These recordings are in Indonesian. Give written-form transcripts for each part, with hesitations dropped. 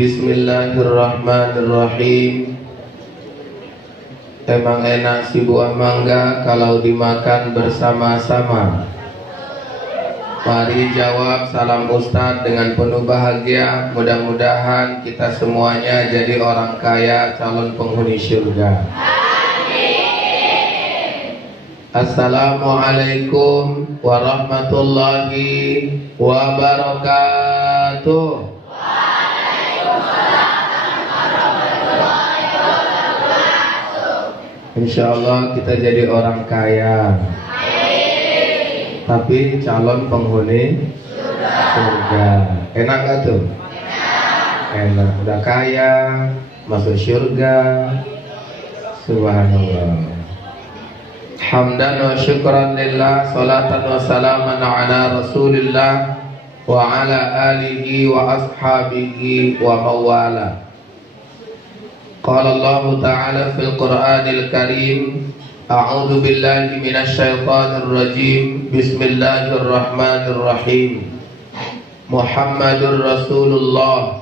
Bismillahirrahmanirrahim. Emang enak si buah mangga kalau dimakan bersama-sama. Mari jawab salam Ustadz dengan penuh bahagia. Mudah-mudahan kita semuanya jadi orang kaya, calon penghuni surga. Assalamualaikum warahmatullahi wabarakatuh. Insyaallah kita jadi orang kaya. Tapi calon penghuni surga. Enak gak tuh? Enak. Udah kaya, masuk surga. Subhanallah. Hamdan wa syukran lillah, salatan wa salaman ala rasulillah wa ala alihi wa ashabihi wa mawala. Qala Allah Ta'ala fil Qur'anil Karim, a'udzu billahi minasy syaithanir rajim. Bismillahirrahmanirrahim. Muhammadur Rasulullah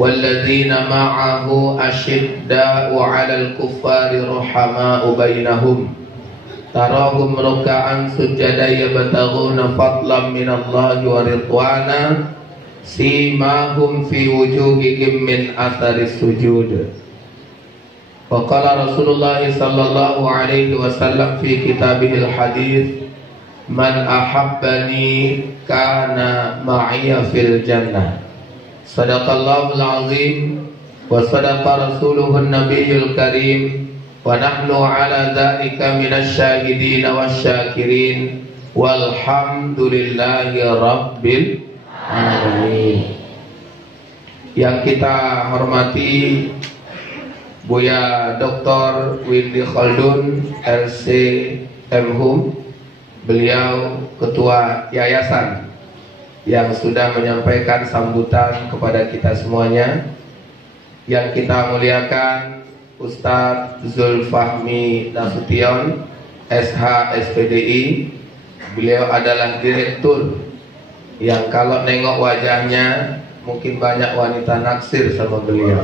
walladzina ma'ahu asyidda'u 'alal kuffari rahama'u bainahum. Tarahum ruk'an sujada yabtaghuna fadlan minallahi wa ridwana simahum fi wujuhihim min atharis sujud. Wa qala Rasulullah sallallahu alaihi wasallam fi kitabihil hadits, man ahabbani kana ma'iya fil jannah. Sadaqallahul azim wa sadaqa rasuluhun nabiyyul karim wa nahnu ala dzalika minasy syahidin wasyakirin walhamdulillahi rabbil alamin. Yang kita hormati Buya Dr. Windy Khaldun LC Mhum, beliau ketua yayasan yang sudah menyampaikan sambutan kepada kita semuanya. Yang kita muliakan Ustadz Zulfahmi Nasution SH SPDI. Beliau adalah direktur yang kalau nengok wajahnya mungkin banyak wanita naksir sama beliau.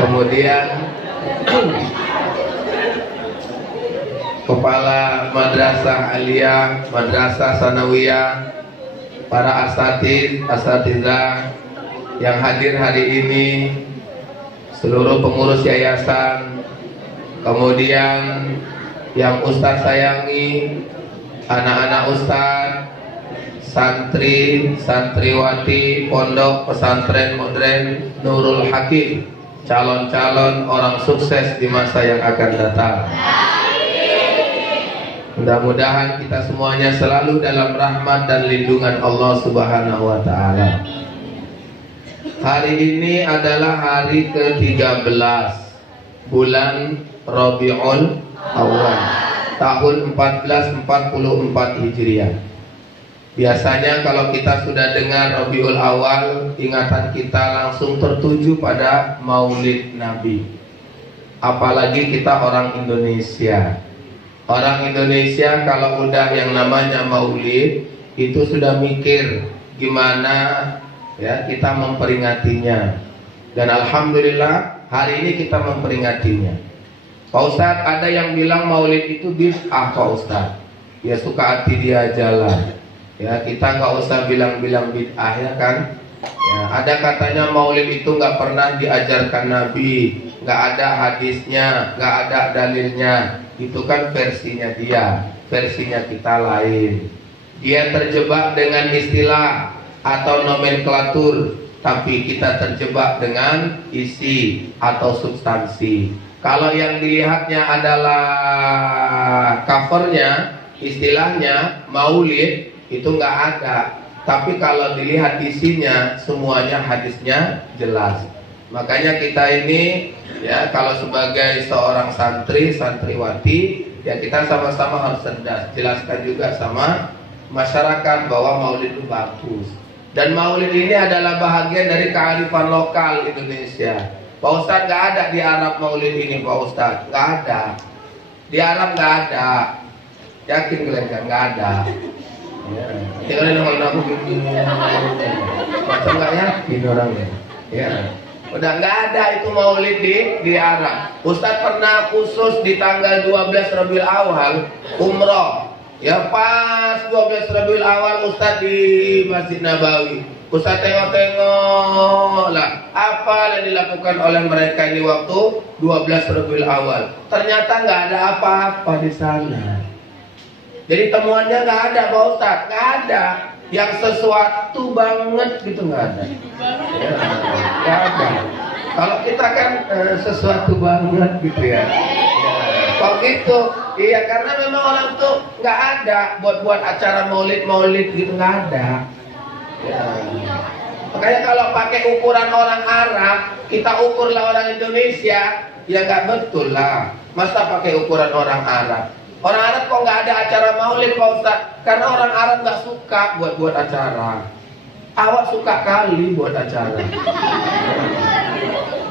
Kemudian Kepala Madrasah Aliyah, Madrasah Sanawiyah, para asatizah yang hadir hari ini, seluruh pengurus yayasan, kemudian yang Ustadz sayangi, anak-anak Ustadz, santri, santriwati, pondok pesantren modern Nurul Hakim, calon-calon orang sukses di masa yang akan datang. Mudah-mudahan kita semuanya selalu dalam rahmat dan lindungan Allah Subhanahu wa Ta'ala. Hari ini adalah hari ke-13 bulan Rabiul Awal tahun 1444 Hijriah. Biasanya kalau kita sudah dengar Rabiul Awal, ingatan kita langsung tertuju pada Maulid Nabi. Apalagi kita orang Indonesia. Orang Indonesia kalau udah yang namanya Maulid, itu sudah mikir gimana ya kita memperingatinya. Dan alhamdulillah hari ini kita memperingatinya. Pak Ustadz, ada yang bilang Maulid itu bid'ah Pak Ustadz. Ya suka hati dia jalan. Ya kita nggak usah bilang-bilang bid'ah ya kan. Ya, ada katanya Maulid itu nggak pernah diajarkan Nabi, nggak ada hadisnya, nggak ada dalilnya. Itu kan versinya dia, versinya kita lain. Dia terjebak dengan istilah atau nomenklatur, tapi kita terjebak dengan isi atau substansi. Kalau yang dilihatnya adalah covernya, istilahnya Maulid, itu nggak ada. Tapi kalau dilihat isinya, semuanya hadisnya jelas. Makanya kita ini ya kalau sebagai seorang santri, santriwati, ya kita sama-sama harus cerdas. Jelaskan juga sama masyarakat bahwa Maulid itu bagus. Dan Maulid ini adalah bahagian dari kearifan lokal Indonesia. Pak Ustadz, nggak ada di Arab Maulid ini Pak Ustadz, nggak ada. Di Arab nggak ada. Yakin kalian kan? Nggak ada. Ya. Nanti kalian ngomong aku gini. Masa nggak yakin orangnya? Ya. Udah nggak ada itu maulid di Arab. Ustadz pernah khusus di tanggal 12 Rabiul Awal umroh. Ya pas 12 Rabiul Awal Ustadz di Masjid Nabawi. Ustadz tengok-tengok lah apa yang dilakukan oleh mereka ini waktu 12 Rabiul Awal. Ternyata nggak ada apa-apa di sana. Jadi temuannya nggak ada Pak Ustadz, nggak ada. Yang sesuatu banget gitu nggak ada. Ya, nggak ada. Kalau kita kan sesuatu banget gitu ya. Kok gitu? Iya karena memang orang tuh nggak ada buat acara maulid gitu nggak ada. Ya. Makanya kalau pakai ukuran orang Arab, kita ukurlah orang Indonesia, ya nggak betul lah. Masa pakai ukuran orang Arab? Orang Arab kok nggak ada acara maulid Pak Ustaz? Karena orang Arab nggak suka buat acara. Awak suka kali buat acara.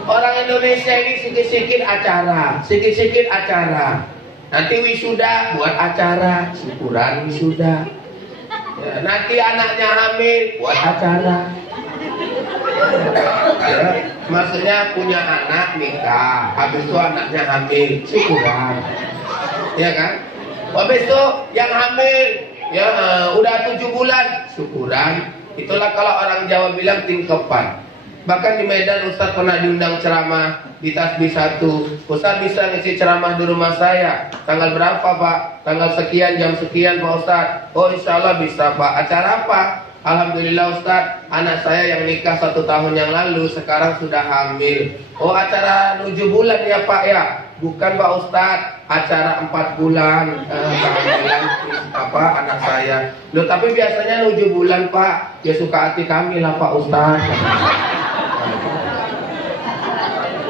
Orang Indonesia ini sikit-sikit acara. Nanti wisuda buat acara, syukuran wisuda. Ya, nanti anaknya hamil buat acara. Ya, maksudnya punya anak nikah, habis itu anaknya hamil, syukuran. Ya kan? Habis itu yang hamil ya udah 7 bulan, syukuran. Itulah kalau orang Jawa bilang tingkepan. Bahkan di Medan Ustadz pernah diundang ceramah di Tasbih 1. Ustadz bisa ngisi ceramah di rumah saya. Tanggal berapa Pak? Tanggal sekian, jam sekian Pak Ustadz. Oh insya Allah bisa Pak. Acara apa? Alhamdulillah Ustadz, anak saya yang nikah 1 tahun yang lalu sekarang sudah hamil. Oh acara 7 bulan ya Pak ya? Bukan Pak Ustadz, acara 4 bulan kehamilan anak saya. Loh tapi biasanya 7 bulan Pak. Ya suka hati kami lah Pak Ustadz.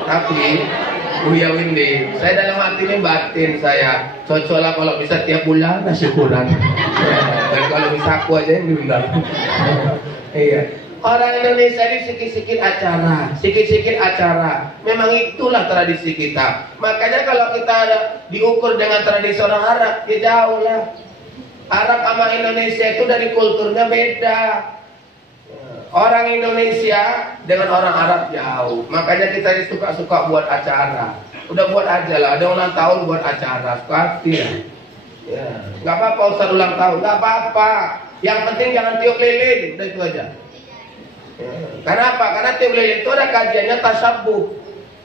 Tapi Buya Windy, saya dalam hati ini batin saya cocok lah kalau bisa tiap bulan syukuran. Dan kalau bisa aku aja yang diundang. Iya. Orang Indonesia ini sikit-sikit acara. Memang itulah tradisi kita. Makanya kalau kita diukur dengan tradisi orang Arab, ya jauh lah. Arab sama Indonesia itu dari kulturnya beda. Orang Indonesia dengan orang Arab jauh. Makanya kita ini suka-suka buat acara. Udah buat aja lah. Ada ulang tahun buat acara. Pasti ya. Gak apa-apa Ustaz ulang tahun. Gak apa-apa. Yang penting jangan tiup lilin. Udah itu aja. Kenapa? Karena tiup lilin itu ada kajiannya tasabbuh.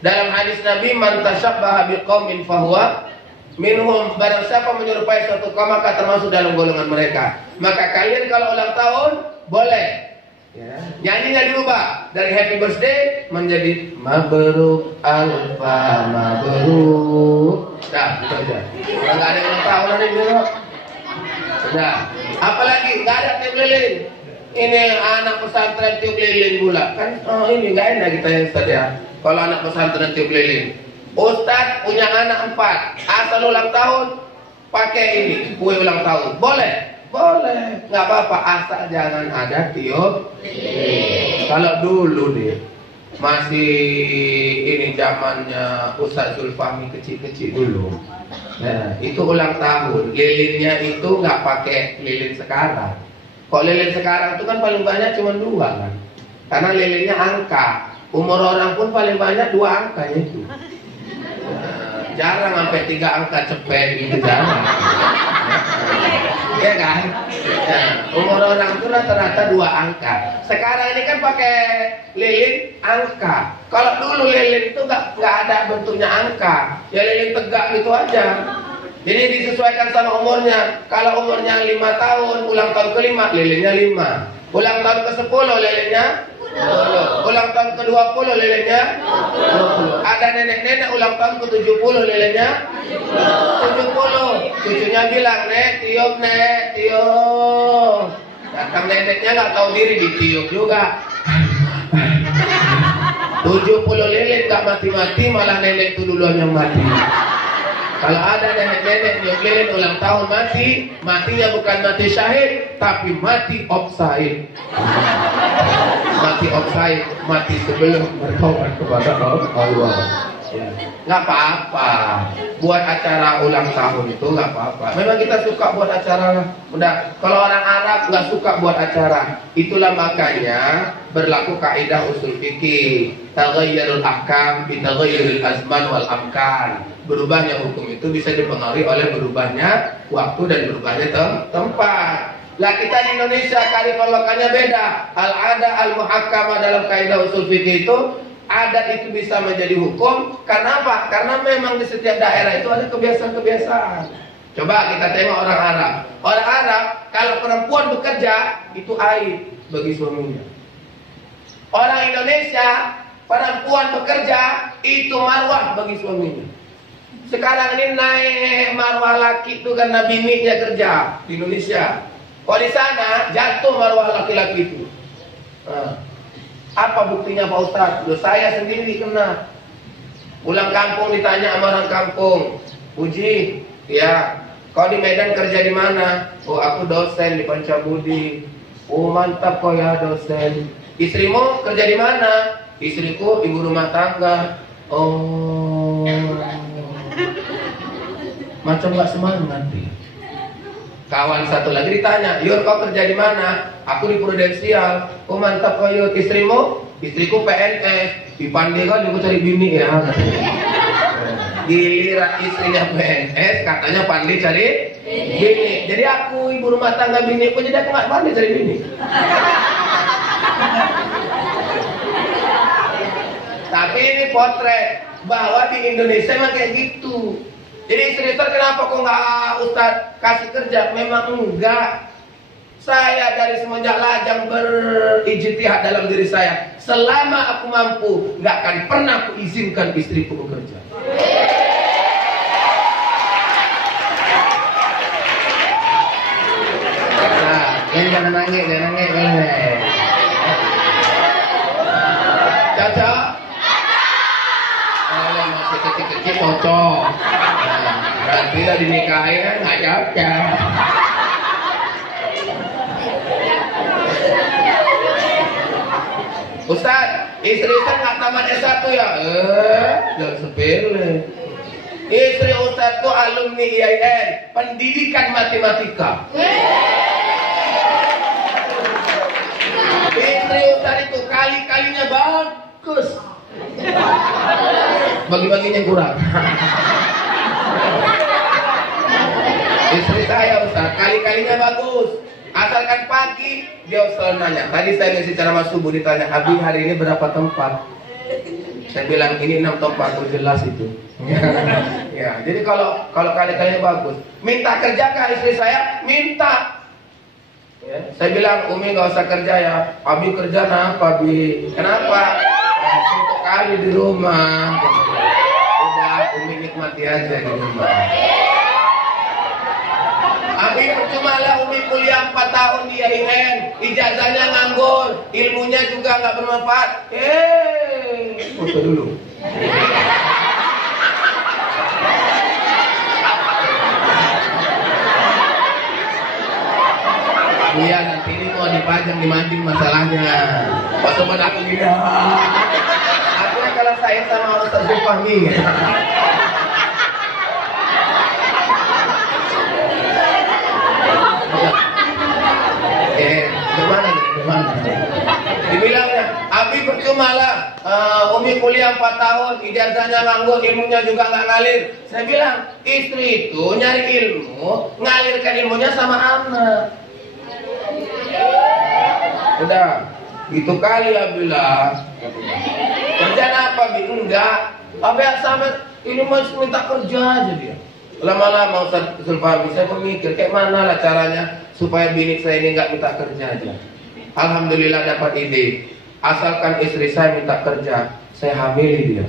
Dalam hadis Nabi, man tasabbaha biqaumin fahuwa minhum. Barang siapa menyerupai suatu kaum maka termasuk dalam golongan mereka. Maka kalian kalau ulang tahun boleh. Ya. Nyanyinya dirubah dari happy birthday menjadi mabruk alfa mabruk. Dah, itu aja. Kalau nggak ada ulang tahun nanti dulu. Dah. Apalagi nggak ada tiup lilin. Ini anak pesantren tiup lilin pula kan? Oh ini nggak enak kita yang Ustaz ya. Kalau anak pesantren tiup lilin. Ustaz punya anak 4, asal ulang tahun pakai ini kue ulang tahun. Boleh? Boleh, nggak apa-apa, asal jangan ada tiup. Kalau dulu nih masih ini zamannya Ustaz Zulfahmi kecil-kecil dulu. Nah, itu ulang tahun, lilinnya itu nggak pakai lilin sekarang. Kok lilin sekarang itu kan paling banyak cuma 2 kan? Karena lilinnya angka. Umur orang pun paling banyak 2 angka itu. Nah, jarang sampai 3 angka cepet gitu jarang. Ya kan? Nah, umur orang itu rata-rata 2 angka. Sekarang ini kan pakai lilin angka. Kalau dulu lilin itu nggak ada bentuknya angka, ya lilin tegak gitu aja. Jadi disesuaikan sama umurnya. Kalau umurnya 5 tahun, ulang tahun ke-5 lilinnya 5. Ulang tahun ke-10 lilinnya 10. Ulang tahun ke-20 lilinnya 20. Ada nenek-nenek ulang tahun ke-70 lilinnya 70. Cucunya bilang, "Nek, tiup." Datang neneknya nggak tahu diri ditiup juga. 70 lilin nggak mati-mati, malah nenek itu duluan yang mati. Kalau ada nenek-nenek tiup lilin ulang tahun mati, matinya bukan mati syahid, tapi mati offside. Mati offside, mati sebelum bertobat kepada Allah. Ya, nggak apa-apa. Buat acara ulang tahun itu nggak apa-apa. Memang kita suka buat acara lah. Udah, kalau orang Arab nggak suka buat acara. Itulah makanya berlaku kaidah usul fikih. Taghayyurul ahkam bi taghayyuril azman wal amkan. Berubahnya hukum itu bisa dipengaruhi oleh berubahnya waktu dan berubahnya tempat. Lah kita di Indonesia kearifan lokalnya beda. Al-ada al-muhakkamah dalam kaidah usul fikih itu, adat itu bisa menjadi hukum. Karena apa? Karena memang di setiap daerah itu ada kebiasaan-kebiasaan. Coba kita tengok orang Arab. Orang Arab kalau perempuan bekerja itu aib bagi suaminya. Orang Indonesia perempuan bekerja itu marwah bagi suaminya. Sekarang ini naik marwah laki itu karena bininya kerja di Indonesia. Kalau di sana jatuh marwah laki-laki itu. Nah, apa buktinya Pak Ustadz? Loh, saya sendiri kena. Pulang kampung ditanya sama orang kampung, Uji, ya, kau di Medan kerja di mana? Oh, aku dosen di Pancabudi. Oh, mantap kau ya dosen. Istrimu kerja di mana? Istriku ibu rumah tangga. Oh, macam nggak semangat dia. Kawan satu lagi ditanya, Yur kau kerja di mana? Aku di Prudensial. Oh mantap kau Yur. Istrimu? Istriku PNS. Di Pandai kau juga cari bini ya. Giliran istrinya PNS, katanya Pandai cari bini. Jadi aku ibu rumah tangga bini aku, jadi aku nggak pandai cari bini. Tapi ini potret bahwa di Indonesia memang kayak gitu. Jadi istri Ustaz, kenapa kok nggak Ustaz kasih kerja? Memang enggak. Saya dari semenjak lajang berijtihad dalam diri saya. Selama aku mampu, nggak akan pernah aku izinkan istriku bekerja. Nah, yang jangan nangis, boleh. Cocok? Kalau masih kecil-kecil cocok. Berarti udah dinikahin kan nggak cocok. Ustaz, istri Ustaz nggak tamat S1 ya? Jangan sepele. Istri Ustaz tuh alumni IAIN, pendidikan matematika. Istri Ustaz itu kali-kalinya bagus. Bagi-baginya kurang. Istri saya Ustaz, kali-kalinya bagus. Asalkan pagi, dia selalu nanya. Tadi saya ngisi ceramah subuh, ditanya, Abi hari ini berapa tempat? Saya bilang, ini 6 tempat, jelas itu. Ya, jadi kalau kali-kalinya bagus. Minta kerja kah istri saya? Minta. Ya, saya bilang, Umi gak usah kerja ya. Abi kerja kenapa, Abi? Kenapa? Untuk kali di rumah. Udah, Umi nikmati aja di rumah. Abi percuma lah Umi kuliah 4 tahun di IAIN, ijazahnya nganggur, ilmunya juga nggak bermanfaat. Foto dulu. Iya, nanti ini mau dipajang di mading masalahnya. Kok sobat aku gini? Artinya kalau saya sama Ustaz Zulfahmi. Gimana? Dibilangnya, Abi percuma lah, Umi kuliah 4 tahun, ijazahnya nganggur, ilmunya juga nggak ngalir. Saya bilang, istri itu nyari ilmu, ngalirkan ilmunya sama anak. Udah, gitu kali ya bilang. Kerjaan apa, Bi? Enggak. Abi sama ini masih minta kerja aja dia. Lama-lama Ustaz Zulfahmi, saya pemikir kayak mana lah caranya supaya bini saya ini nggak minta kerja aja. Alhamdulillah dapat ide. Asalkan istri saya minta kerja, saya hamili dia.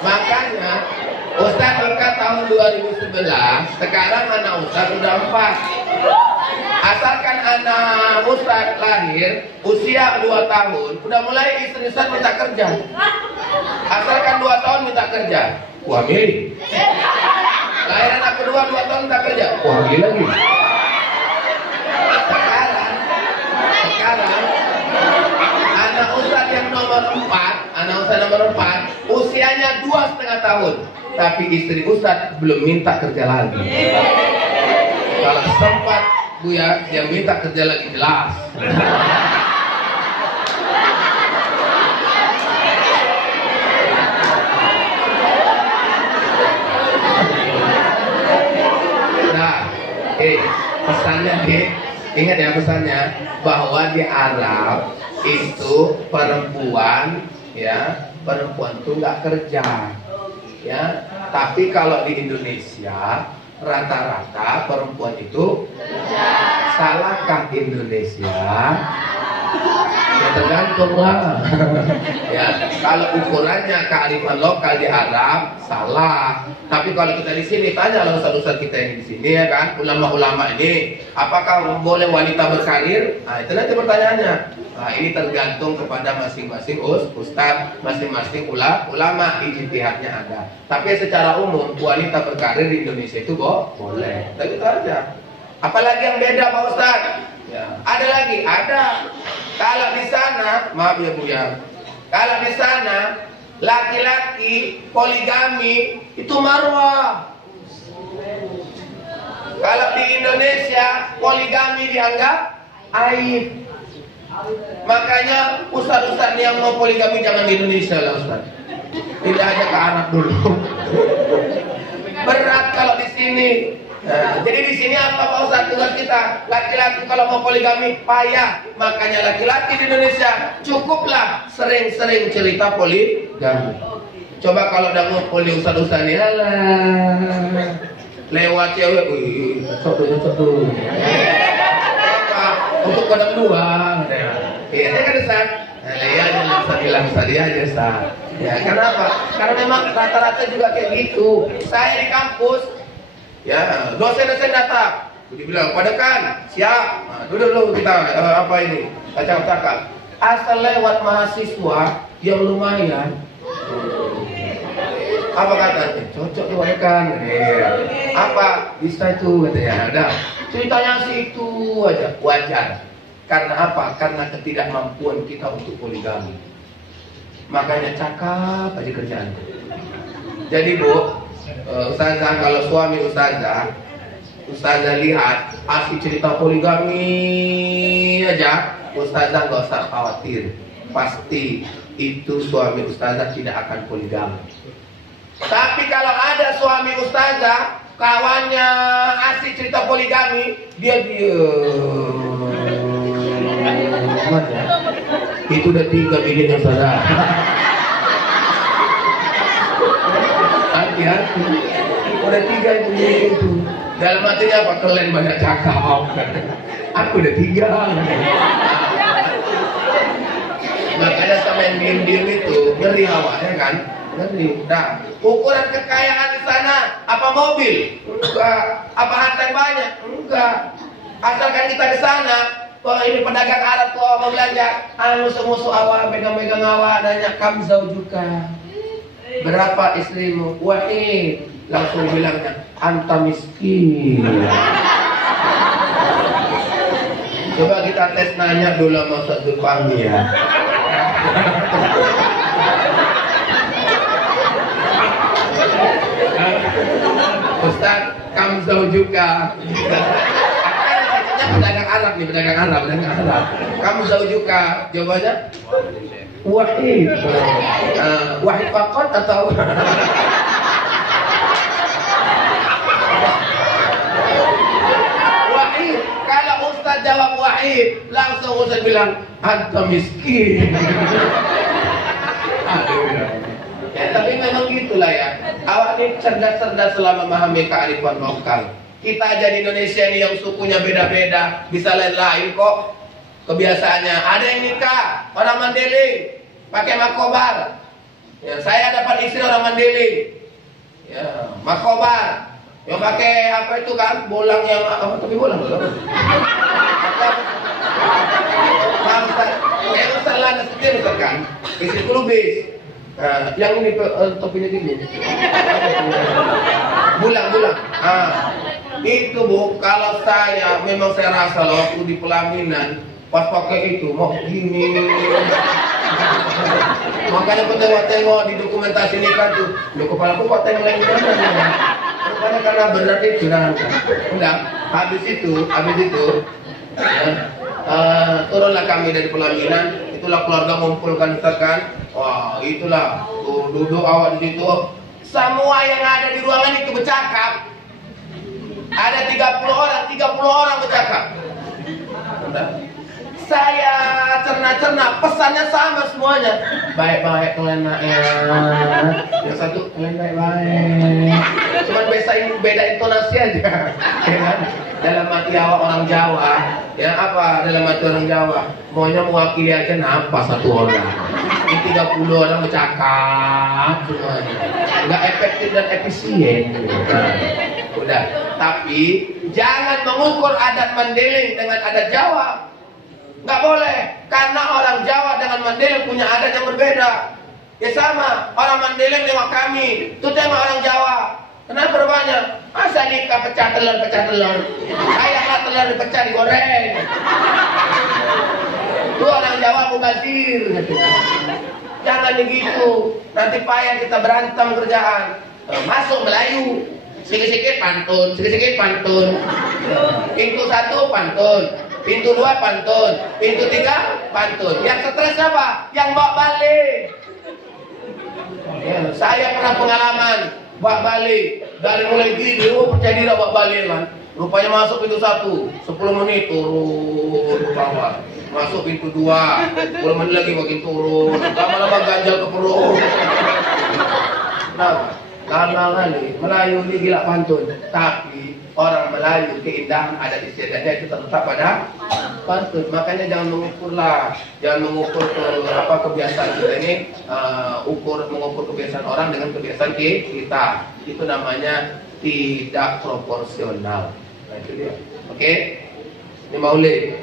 Makanya Ustaz nikah tahun 2011, sekarang anak Ustaz udah 4. Asalkan anak Ustaz lahir usia 2 tahun, udah mulai istri Ustaz minta kerja. Asalkan 2 tahun minta kerja, wah milih. Lahir anak kedua 2 tahun minta kerja, wah milih lagi. Sekarang anak Ustaz yang nomor 4, usianya 2,5 tahun, tapi istri Ustaz belum minta kerja lagi. Kalau sempat Buya, dia minta kerja lagi jelas. Nah, pesannya ingat ya pesannya, bahwa di Arab itu perempuan tuh nggak kerja, ya. Tapi kalau di Indonesia rata-rata perempuan itu kerja. Salahkah Indonesia? Ya tergantung lah. Ya, kalau ukurannya kearifan lokal di Arab salah. Tapi kalau kita di sini tanya lah ustaz-ustaz kita yang di sini ya kan, ulama-ulama ini, apakah boleh wanita berkarir? Nah, itu nanti pertanyaannya. Nah, ini tergantung kepada masing-masing ustaz, masing-masing ulama, ijtihadnya ada. Tapi secara umum wanita berkarir di Indonesia itu boleh. Tapi itu aja. Apalagi yang beda Pak Ustaz? Ya. Ada lagi, ada. Kalau di sana, maaf ya Bu ya. Kalau di sana laki-laki poligami itu marwah. Kalau di Indonesia poligami dianggap aib. Makanya ustaz-ustaz yang mau poligami jangan di Indonesia lah Ustaz. Tidak aja ke Arab dulu. Berat kalau di sini. Nah, jadi di sini apa Pak Ustaz tugas kita? Laki-laki kalau mau poligami payah. Makanya laki-laki di Indonesia cukuplah sering-sering cerita poligami. Coba kalau udah mau poli ustaz-ustaz ini lewat cewek, satu. Apa? Untuk kodam 2. Iya, kan Ustaz. Nah, iya jangan Ustaz bilang tadi aja Ustaz. Ya, kenapa? Karena memang rata-rata juga kayak gitu. Saya di kampus, ya, dosen-dosen datang, dibilang pada kan siap, nah, dulu kita apa ini acak-acakan. Asal lewat mahasiswa yang lumayan, apa katanya? Cocok pada kan? Apa bisa itu katanya? Ada ceritanya sih itu aja wajar. Karena apa? Karena ketidakmampuan kita untuk poligami. Makanya cakap aja kerjaan. Jadi Bu, ustazah kalau suami ustazah lihat asli cerita poligami aja, ustazah gak usah khawatir, pasti itu suami ustazah tidak akan poligami. Tapi kalau ada suami ustazah kawannya asli cerita poligami, dia itu udah 3 bininya ustazah. Hati-hati, udah 3 itu. Dalam artinya apa? Kalian banyak cakap. Aku udah 3. Makanya sama yang diem-diem itu ngeri awalnya kan, ngeri. Nah, ukuran kekayaan di sana apa mobil? Enggak. Apa harta yang banyak? Enggak. Asalkan kita di sana, kalau ini pedagang Arab tuh mau belanja, musuh-musuh awal, megang-megang awal, nanya kam zaujuka. Berapa istrimu? Wahid. Langsung bilangnya anta miskin. Coba kita tes nanya dulu sama Ustaz Zulfahmi ya. Ustaz kam zaujuka. Pedagang Arab nih, pedagang Arab. Kamu zaujuka, jawabannya wahid. Wahid fakot atau wahid? Kalau Ustaz jawab wahid, langsung Ustaz bilang anta miskin. Ya, tapi memang gitulah ya. Awak ini cerdas-cerdas selama memahami kearifan lokal. Kita aja di Indonesia ini yang sukunya beda-beda, bisa lain-lain kok kebiasaannya. Ada yang nikah orang Mandailing pakai makobar. Ya, saya dapat istri orang Mandailing. Ya, makobar. Yang pakai apa itu kan? Bolang yang apa? Tapi bolang loh. Bangsa, salah sendiri misalkan, isi kulubis. Yang ini topinya gini. Bulang. Itu Bu, kalau saya memang saya rasa loh waktu di pelaminan pas pakai itu mau gini. Makanya aku tengok di dokumentasi nikah tuh, kepala aku kok tengok karena berat itu kan. Udah, habis itu turunlah kami dari pelaminan, itulah keluarga ngumpulkan kan. Wah, itulah duduk awal di situ. Semua yang ada di ruangan itu bercakap. Ada 30 orang bercakap. Saya cerna-cerna, pesannya sama semuanya. Baik-baik kalian yang satu kalian baik-baik. Cuman beda intonasi aja. Dalam hati awak orang Jawa, ya apa dalam hati orang Jawa? Maunya mewakili aja nampak satu orang. Ini 30 orang bercakap semuanya. Enggak efektif dan efisien. Udah, tapi jangan mengukur adat Mandailing dengan adat Jawa. Nggak boleh, karena orang Jawa dengan Mandailing punya adat yang berbeda. Ya sama, orang Mandailing nengok kami, itu tengok orang Jawa. Kenapa rupanya? Masa nikah pecah telur. Kayaklah telur dipecah digoreng. Itu orang Jawa mubazir. Jangan begitu, nanti payah kita berantem kerjaan. Masuk Melayu, sedikit-sedikit pantun. Pintu 1 pantun. Pintu 2 pantun, pintu 3 pantun. Yang stres apa? Yang bawa balik. Ya, saya pernah pengalaman bawa balik dari mulai gini, percaya diri bawa balik kan. Rupanya masuk pintu 1, 10 menit turun ke bawah. Masuk pintu 2, 10 menit lagi makin turun. Lama-lama ganjal ke perut. Nah, karena nih Melayu ini gila pantun, tapi orang Melayu keindahan adat istiadatnya itu terletak pada pantun. Makanya jangan mengukur kebiasaan kita ini, mengukur kebiasaan orang dengan kebiasaan kita. Itu namanya tidak proporsional. Nah, itu dia. Oke? Ini maulid.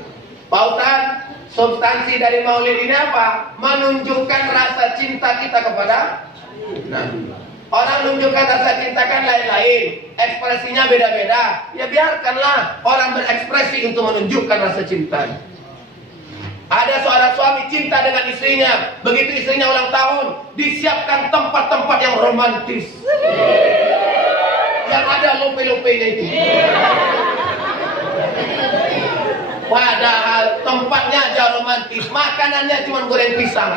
Pautan substansi dari maulid ini apa? Menunjukkan rasa cinta kita kepada Nabi. Orang menunjukkan rasa cinta kan lain-lain, ekspresinya beda-beda. Ya biarkanlah orang berekspresi untuk menunjukkan rasa cinta. Ada seorang suami cinta dengan istrinya, begitu istrinya ulang tahun, disiapkan tempat-tempat yang romantis. Yang ada lope-lopenya itu. Padahal tempatnya aja romantis, makanannya cuma goreng pisang.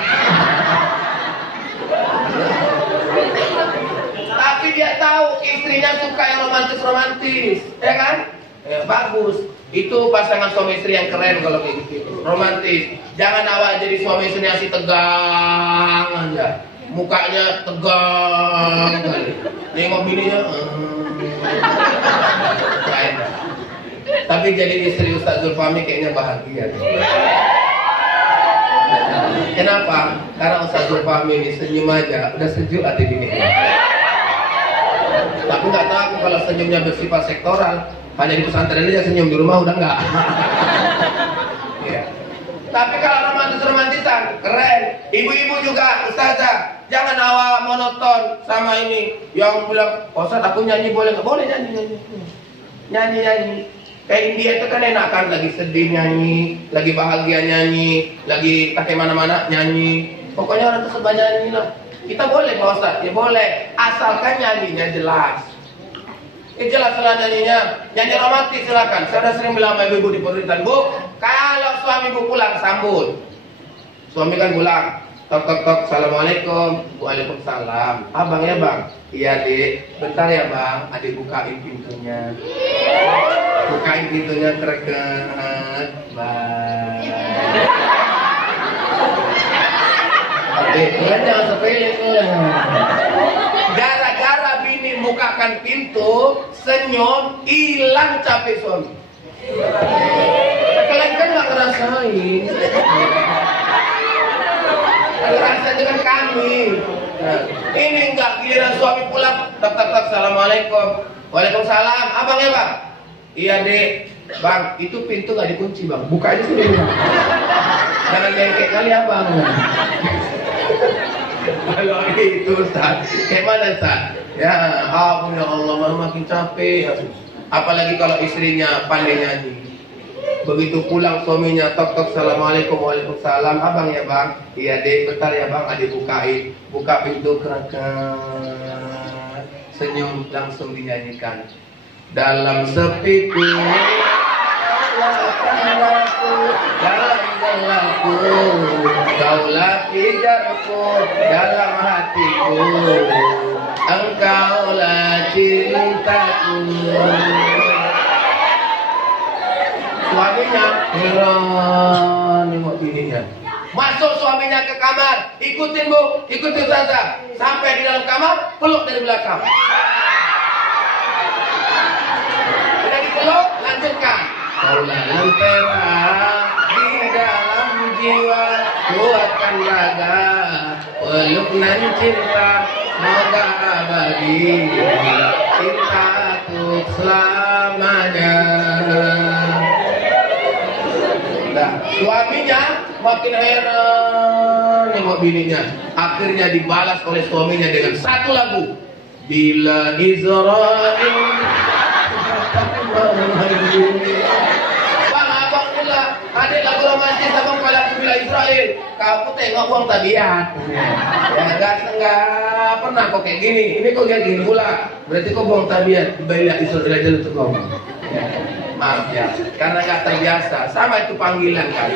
Tapi dia tahu istrinya suka yang romantis, ya kan? Ya, bagus. Itu pasangan suami istri yang keren kalau kayak gitu, romantis. Jangan awal jadi suami istri yang si tegang aja, mukanya tegang kali. Nengok bininya, tapi jadi istri Ustaz Zulfami kayaknya bahagia. Kenapa? Karena Ustaz Zulfami ini senyum aja udah sejuk hati bininya. Tapi nggak tahu kalau senyumnya bersifat sektoral, hanya di pesantren aja senyum, di rumah udah nggak. Ya. Tapi kalau romantisan, keren. Ibu-ibu juga, ustazah, jangan awal monoton sama ini. Yang bilang, Ustaz aku nyanyi boleh nggak? Boleh nyanyi. Kayak India itu kan enak kan, lagi sedih nyanyi, lagi bahagia nyanyi, lagi pakai mana-mana nyanyi. Pokoknya orang tersebut nyanyi lah. Kita boleh Pak Ustaz? Ya boleh, asalkan nyanyinya jelas. Jelas lah nyanyinya. Nyanyi romantis silakan. Saya sudah sering bilang sama ibu di pemerintahan, Bu, kalau suami bu pulang sambut. Suami kan pulang, tok, assalamualaikum. Waalaikumsalam. Abang ya bang? Iya dik. Bentar ya bang, adik bukain pintunya. Bukain pintunya terket. Bang. Kalian jangan sepele. Gara-gara bini bukakan pintu, senyum, hilang capek suami. Kalian kan nggak ngerasain. Ngerasain dengan kami. Nah, ini enggak, giliran suami pulang, tak, assalamualaikum. Waalaikumsalam. Abang ya bang? Iya dek. Bang, itu pintu nggak dikunci bang, buka aja sendiri bang. Jangan bengkek kali abang. Kalau itu Ustaz, kayak mana Ustaz? Ya ampun ya Allah, makin capek. Apalagi kalau istrinya pandai nyanyi. Begitu pulang suaminya tok-tok, assalamualaikum, waalaikumsalam. Abang ya bang? Iya dek, bentar ya bang, adik bukain. Buka pintu kerangka, senyum langsung dinyanyikan. Dalam sepiku, dalam gelapku, kaulah pijarku dalam hatiku, engkaulah cintaku. Suaminya heran nengok bininya. Masuk suaminya ke kamar, ikutin bu, ikutin Ustazah. Sampai di dalam kamar, peluk dari belakang. Udah dipeluk, lanjutkan. Kaulah lentera di dalam jiwa, kuatkan raga, peluk nan cinta, semoga abadi, cintaku selamanya. Nah, suaminya makin heran nengok bininya. Akhirnya dibalas oleh suaminya dengan satu lagu. Bila Israel. Bang, abang pula ada lagu romantis abang pada aku bila Israel. Kau tengok buang tabiat. Ya enggak pernah kok kayak gini. Ini kok kayak gini pula. Berarti kok buang tabiat. Bila Israel aja untuk kau. Maaf ya, karena nggak terbiasa. Sama itu panggilan kan.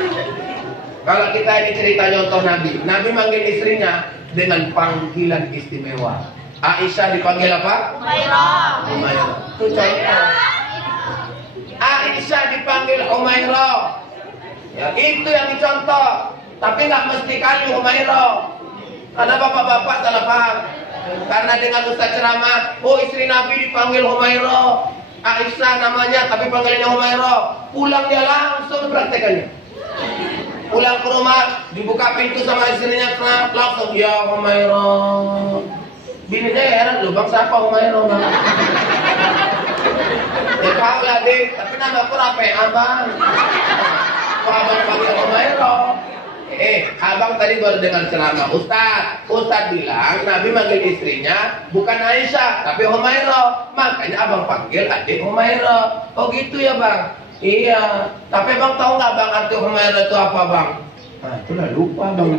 Kalau kita ini cerita contoh Nabi, Nabi manggil istrinya dengan panggilan istimewa. Aisyah dipanggil apa? Umairah. Itu contoh. Aisyah dipanggil Umairah. Ya, itu yang dicontoh. Tapi nggak mesti kali Umairah. Karena bapak-bapak salah paham. Karena dengan ustaz ceramah, oh istri Nabi dipanggil Umairah. Aisyah namanya, tapi panggilannya Umairah. Pulang dia langsung praktekannya. Pulang ke rumah, dibuka pintu sama istrinya, langsung ya Umairah. Bininya heran loh, bang siapa Umairah bang? Ya tahu lah deh, tapi nama aku apa ya abang? Kok abang panggil Umairah? Abang tadi baru dengar ceramah Ustaz bilang Nabi manggil istrinya bukan Aisyah tapi Umairah, makanya abang panggil adik Umairah. Oh gitu ya bang? Iya. Tapi bang tahu nggak bang arti Umairah itu apa bang? Nah itulah lupa bang.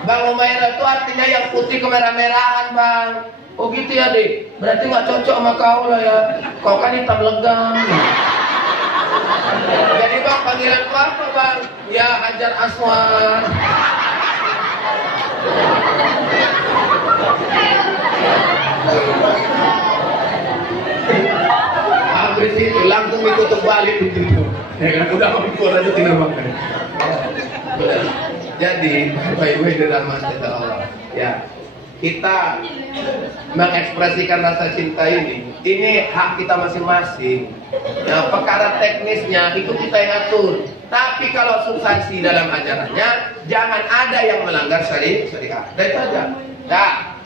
Bang, Umairah itu artinya yang putih kemerah-merahan bang. Oh gitu ya dek? Berarti nggak cocok sama kau lah ya. Kau kan hitam legam. Jadi bang panggilan apa bang? Ya Hajar Aswad. Habis itu langsung ditutup balik begitu. Ya kan udah keluar aja tinggal makan. Jadi baik-baik dalam masa Allah. Ya. Kita mengekspresikan rasa cinta ini hak kita masing-masing. Ya, perkara teknisnya itu kita yang atur. Tapi kalau substansi dalam ajarannya, jangan ada yang melanggar syariat. Dan itu aja. Nah,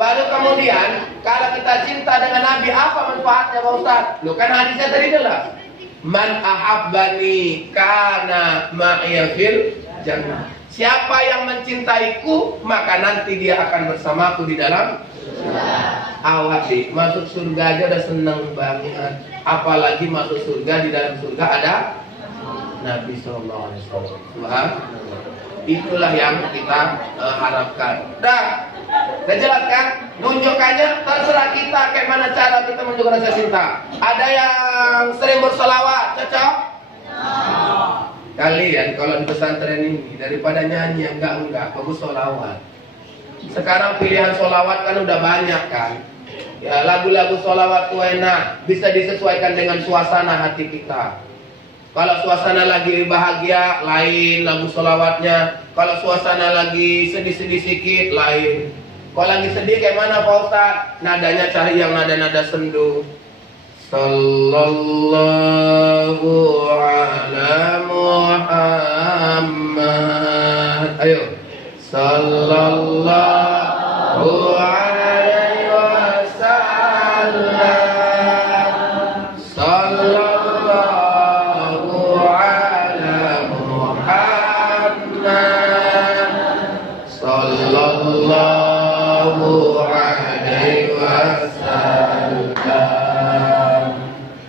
baru kemudian kalau kita cinta dengan Nabi, apa manfaatnya Pak Ustaz? Loh kan hadisnya tadi jelas. Man ahabbani kana ma'iya fil jannah. Siapa yang mencintaiku, maka nanti dia akan bersamaku di dalam surga. Awas sih, masuk surga aja udah seneng banget. Apalagi masuk surga, di dalam surga ada Nabi Sallallahu Alaihi Wasallam. Itulah yang kita harapkan. Udah jelas kan? Nunjukannya terserah kita kayak mana cara kita menunjukkan rasa cinta. Ada yang sering bersolawat, cocok? Kalian kalau di pesantren ini daripada nyanyi enggak bagus solawat. Sekarang pilihan solawat kan udah banyak kan. Ya lagu-lagu solawat tuh enak, bisa disesuaikan dengan suasana hati kita. Kalau suasana lagi bahagia lain lagu solawatnya. Kalau suasana lagi sedih-sedih sedikit lain. Kalau lagi sedih kayak mana Pak Ustaz? Nadanya cari yang nada-nada sendu. Sallallahu ala Muhammad. Ayo. Sallallahu alaihi wasallam. Sallallahu sallallahu alaihi wasallam.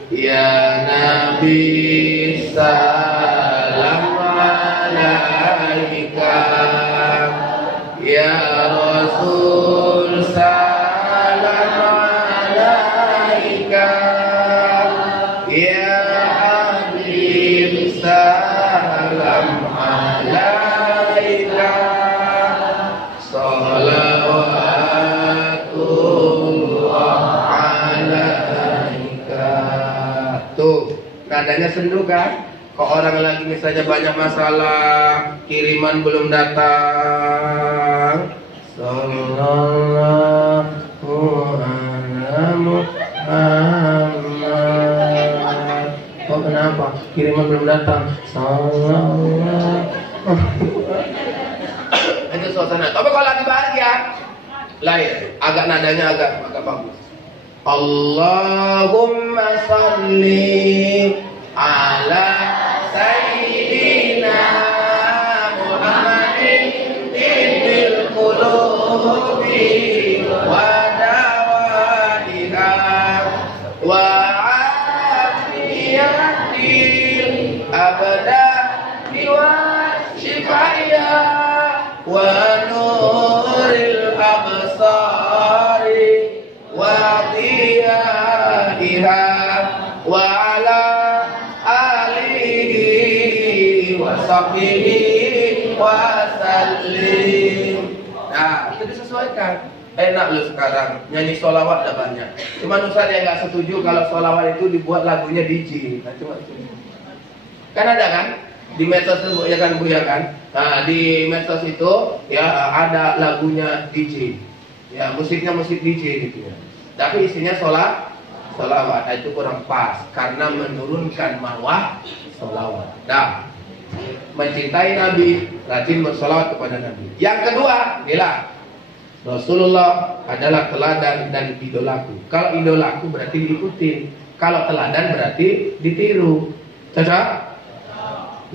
Ya Nabi salam alaika, ya Rasul salam alaika, ya Habib salam alaika, salawatullah alaika. Tuh, nadanya sendu kan? Kok orang lagi misalnya banyak masalah, kiriman belum datang. Sallallahu ala Muhammad. Oh kenapa? Kiriman belum datang. Sallallahu. Itu suasana. Tapi kalau lagi bahagia, lain. Agak nadanya agak bagus. Allahumma salli ala Sayyidina Muhammadin tibbil qulubi wa dawaiha wa afiyatil abdani wa shifaiha wa nuril absari wa diyaiha wa ala wasahbihi wasallim. Nah, itu disesuaikan. Enak lu sekarang nyanyi sholawat udah banyak. Cuman Ustaz yang nggak setuju kalau sholawat itu dibuat lagunya DJ. Nah, cuma kan ada kan di medsos itu ya kan Bu ya kan. Nah, di medsos itu ya ada lagunya DJ. Ya musiknya musik DJ gitu ya. Tapi isinya sholawat. Nah, itu kurang pas karena menurunkan marwah sholawat. Nah, mencintai Nabi, rajin bersolawat kepada Nabi. Yang kedua, bila Rasulullah adalah teladan dan idolaku. Kalau idolaku berarti diikuti. Kalau teladan berarti ditiru. Cocok?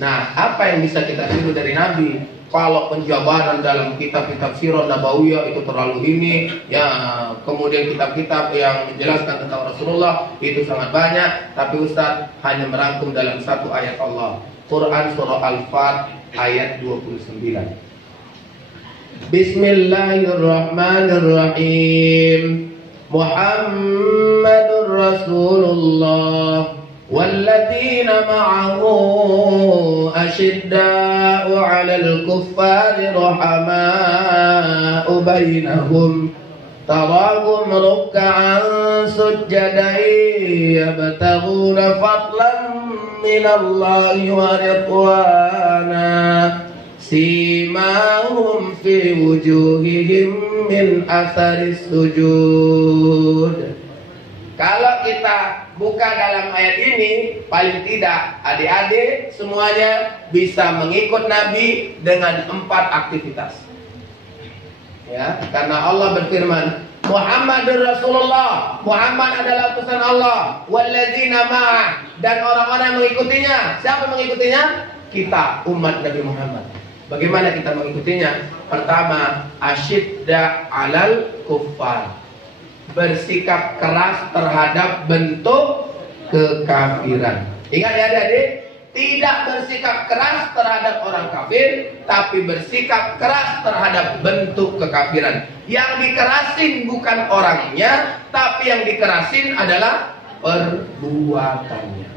Nah, apa yang bisa kita tiru dari Nabi? Kalau penjabaran dalam kitab-kitab Sirah Nabawiyah itu terlalu ini, ya kemudian kitab-kitab yang menjelaskan tentang Rasulullah itu sangat banyak. Tapi Ustaz hanya merangkum dalam satu ayat Allah. Quran surah Al-Fat ayat 29. Bismillahirrahmanirrahim. Muhammadur Rasulullah walladzina ma'ahu asyidda'u 'alal kuffari rahama'u bainahum tarahum ruk'an sujjadan yabtaghuna fadlan minallahi wa ridwana simahum fi wujuhihim min atharis sujud. Kalau kita buka dalam ayat ini, paling tidak adik-adik semuanya bisa mengikut Nabi dengan 4 aktivitas. Ya, karena Allah berfirman, Muhammadur Rasulullah, Muhammad adalah utusan Allah, walladzina ma'ah, dan orang-orang yang mengikutinya. Siapa mengikutinya? Kita, umat Nabi Muhammad. Bagaimana kita mengikutinya? Pertama, asyidda 'alal kuffar, bersikap keras terhadap bentuk kekafiran. Ingat ya adik-adik, tidak bersikap keras terhadap orang kafir, tapi bersikap keras terhadap bentuk kekafiran. Yang dikerasin bukan orangnya, tapi yang dikerasin adalah perbuatannya.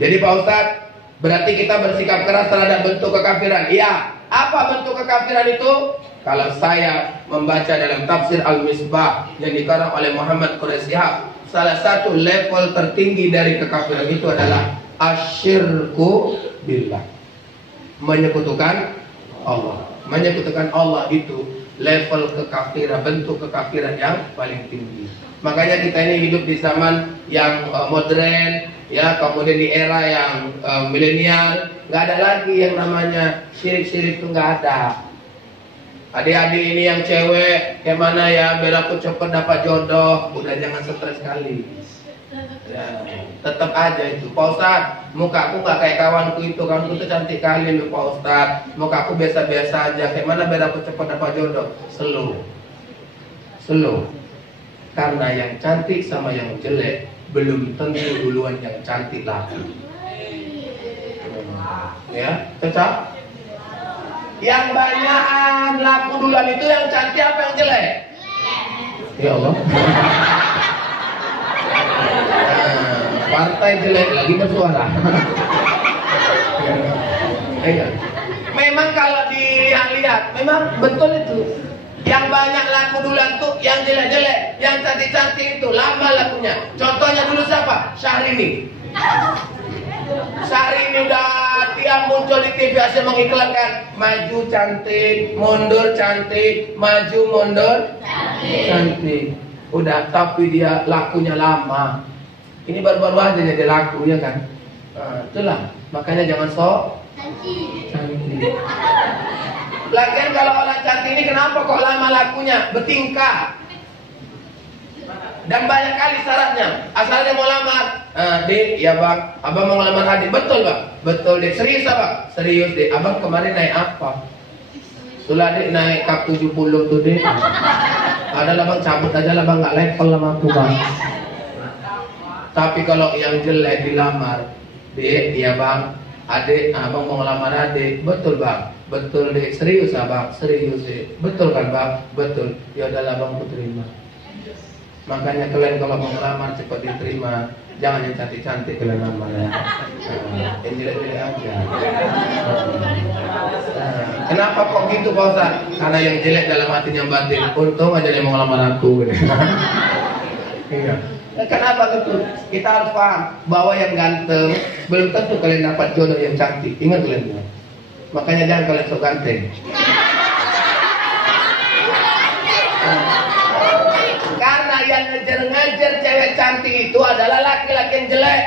Jadi Pak Ustadz, berarti kita bersikap keras terhadap bentuk kekafiran. Iya, apa bentuk kekafiran itu? Kalau saya membaca dalam tafsir Al-Misbah yang dikarang oleh Muhammad Quraisy Shihab, salah satu level tertinggi dari kekafiran itu adalah asyirku billah, menyekutukan Allah. Menyekutukan Allah itu level kekafiran, bentuk kekafiran yang paling tinggi. Makanya kita ini hidup di zaman yang modern, ya, kemudian di era yang milenial, nggak ada lagi yang namanya syirik-syirik, itu nggak ada. Adik-adik ini yang cewek, kayak mana ya, biar aku cepet dapat jodoh, udah jangan stres sekali. Ya, tetap aja itu. Pak Ustaz, mukaku nggak kayak kawanku itu cantik kali lu Pak Ustaz. Mukaku biasa-biasa aja. Kayak mana biar aku cepat dapat jodoh? Slow. Karena yang cantik sama yang jelek belum tentu duluan yang cantik laku. Ya, cocok? Yang banyakan laku duluan itu yang cantik apa yang jelek? Ya Allah. Partai jelek lagi bersuara. Memang kalau dilihat, memang betul itu. Yang banyak laku duluan tuh yang jelek-jelek, yang cantik-cantik itu lama lakunya. Contohnya dulu siapa? Syahrini. Syahrini udah tiap muncul di TV asal mengiklankan maju cantik, mundur cantik, maju mundur cantik. Udah, tapi dia lakunya lama. Ini baru-baru aja jadi laku, ya kan? Itulah, makanya jangan sok cantik. Lagian kalau orang cantik ini kenapa kok lama lakunya? Bertingkah. Dan banyak kali syaratnya. Asalnya mau lamar, Dek, ya bang, abang mau lamar adik. Betul bang? Betul Dek. Serius abang? Serius Dek. Abang kemarin naik apa? Itulah Dek, naik kap 70 tuh Dek. Adalah bang, cabut aja lah bang, gak level sama aku bang. Tapi kalau yang jelek dilamar, Dek, ya bang, adik, abang mau ngelamar adik. Betul bang? Betul Dek. Serius abang? Serius Dek. Betul kan bang? Betul. Ya udahlah bang, aku terima. Makanya kalian kalau mau ngelamar cepat diterima. Jangan yang cantik-cantik kalian lamar ya. Yang jelek-jelek aja. Kenapa kok gitu Pak Ustaz? Karena yang jelek dalam hatinya batin. Untung aja dia mau ngelamar aku. Iya. Kenapa gitu? Kita harus paham bahwa yang ganteng belum tentu kalian dapat jodoh yang cantik. Ingat kalian. Makanya jangan kalian sok ganteng. Karena yang ngejar-ngejar cewek cantik itu adalah laki-laki yang jelek.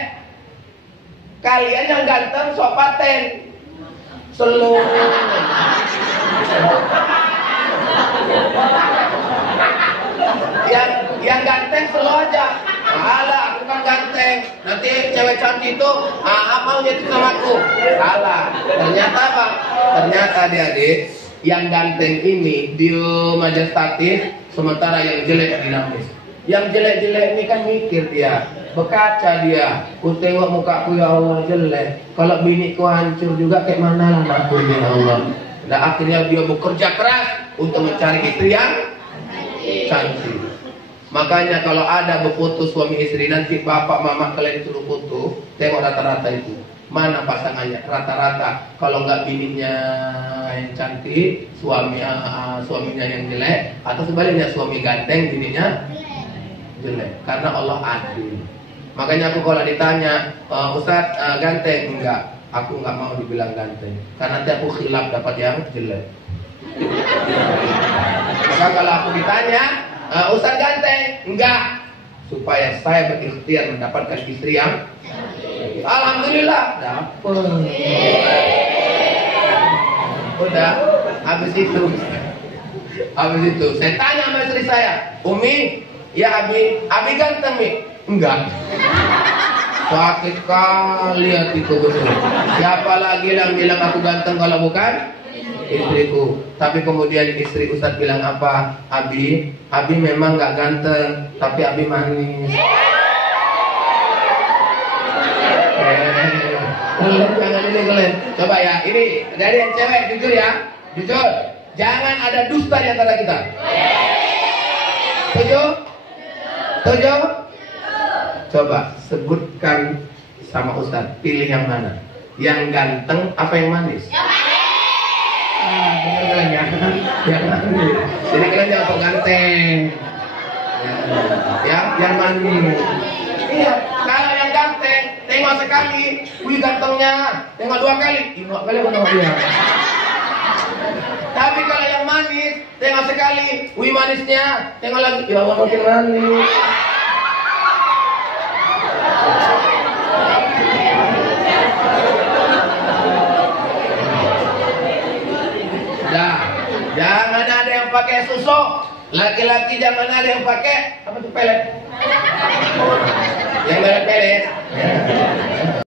Kalian yang ganteng sok paten. Seluruh. Yang ganteng selalu aja. Salah, aku kan ganteng. Nanti cewek cantik itu, maunya itu sama aku. Salah. Ternyata apa? Ternyata adik-adik, yang ganteng ini diem aja statis, sementara yang jelek dinamis. Yang jelek-jelek ini kan mikir dia, berkaca dia. Ku tengok mukaku ya Allah jelek. Kalau biniku hancur juga kayak mana lah aku ya Allah. Dan akhirnya dia bekerja keras untuk mencari istri yang cantik. Makanya kalau ada berputus suami istri, nanti bapak mama kalian suruh putus, tengok rata-rata itu. Mana pasangannya? Rata-rata kalau nggak bininya yang cantik, suaminya yang jelek, atau sebaliknya suami ganteng, bininya jelek. Karena Allah adil. Makanya aku kalau ditanya, Ustaz ganteng? Enggak, aku nggak mau dibilang ganteng. Karena nanti aku khilaf dapat yang jelek. Maka kalau aku ditanya, Ustaz ganteng? Enggak. Supaya saya berikhtiar mendapatkan istri yang alhamdulillah dapet. Udah, habis itu saya tanya sama istri saya, Umi, ya Abi ganteng Mi? Enggak. Sakit kali hatiku betul. Siapa lagi yang bilang aku ganteng kalau bukan istriku? Tapi kemudian istri Ustadz bilang apa? Abi memang gak ganteng, tapi Abi manis. Jangan ini kalian. Coba ya, ini dari yang cewek jujur ya, jujur. Jangan ada dusta di antara kita. Setuju? Setuju? Coba sebutkan sama Ustadz, pilih yang mana? Yang ganteng apa yang manis? Bener kalian ya? Yang manis. Jadi kalian jangan sok ganteng. Ya, yang manis. Iya, kalau yang ganteng, tengok sekali, wih gantengnya. Tengok 2 kali, 5 kali tengok dia. Tapi kalau yang manis, tengok sekali, wih manisnya. Tengok lagi, ya Allah makin manis. Nah, jangan ada yang pakai susu. Laki-laki jangan ada yang pakai apa tuh pelet. Yang beres-beres. Ya.